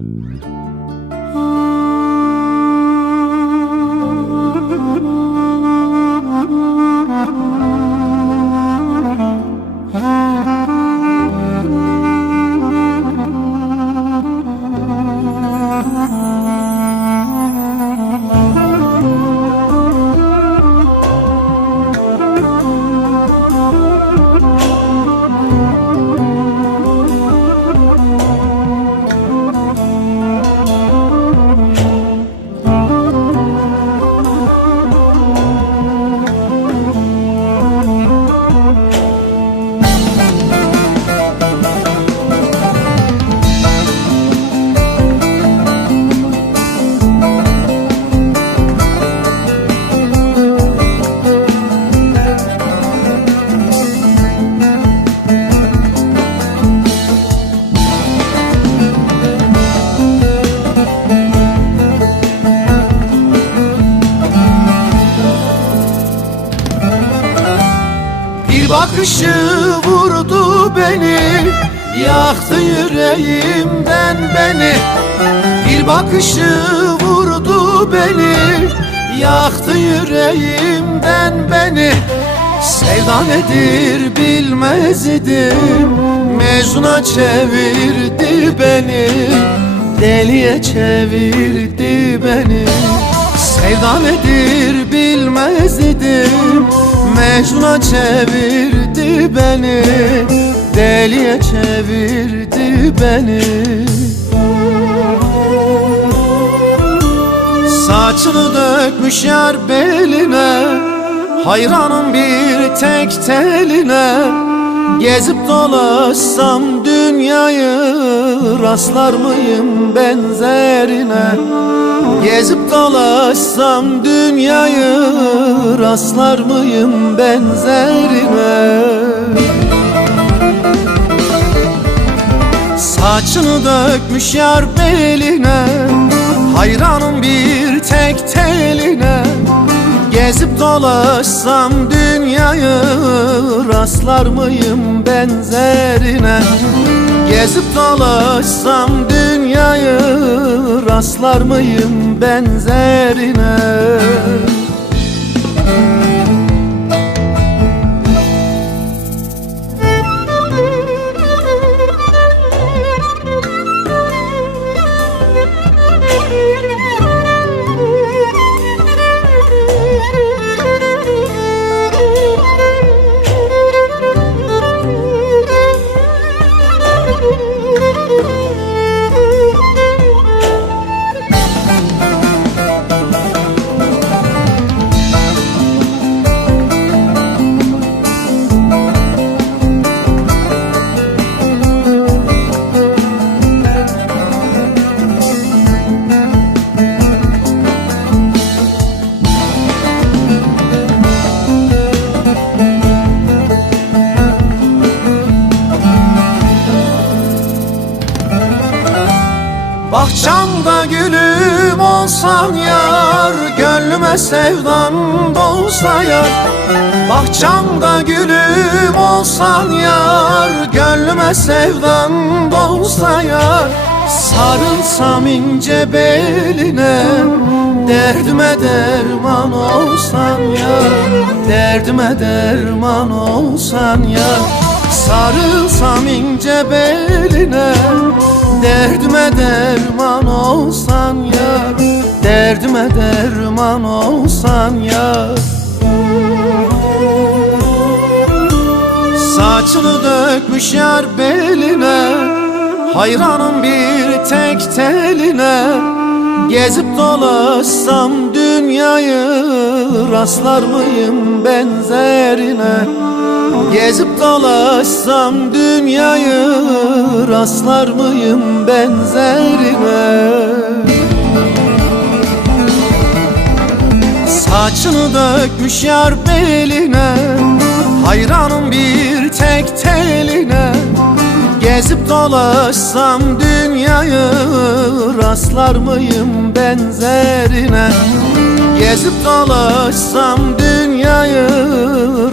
Müzik Bir bakışı vurdu beni Yaktı yüreğimden beni. Bir bakışı vurdu beni Yaktı yüreğimden beni. Sevda nedir bilmez idim Mecnun'a çevirdi beni. Deliye çevirdi beni. Sevda nedir bilmez idim Mecnun'a çevirdi beni Deliye çevirdi beni. Saçını dökmüş yar beline Hayranım bir tek teline Gezip dolaşsam dünyayı Rastlar mıyım benzerine? Gezip dolaşsam dünyayı Rastlar mıyım benzerine? Saçını dökmüş yar beline Hayranım bir tek teline. Gezip dolaşsam dünyayı Rastlar mıyım benzerine? Gezip dolaşsam dünyayı Rastlar mıyım benzerine gülüm olsan yar Gönlüme sevdan dolsa yar. Bahçamda gülüm olsan yar Gönlüme sevdan dolsa yar. Sarılsam ince beline Derdime derman olsan yar. Derdime derman olsan yar. Sarılsam ince beline Derdime derman Derdime derman olsan ya. Saçını dökmüş yar beline Hayranım bir tek teline. Gezip dolaşsam dünyayı Rastlar mıyım benzerine? Gezip dolaşsam dünyayı Rastlar mıyım benzerine Saçını dökmüş yar beline Hayranım bir tek teline. Gezip dolaşsam dünyayı Rastlar mıyım benzerine? Gezip dolaşsam dünyayı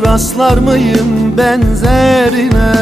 Rastlar mıyım benzerine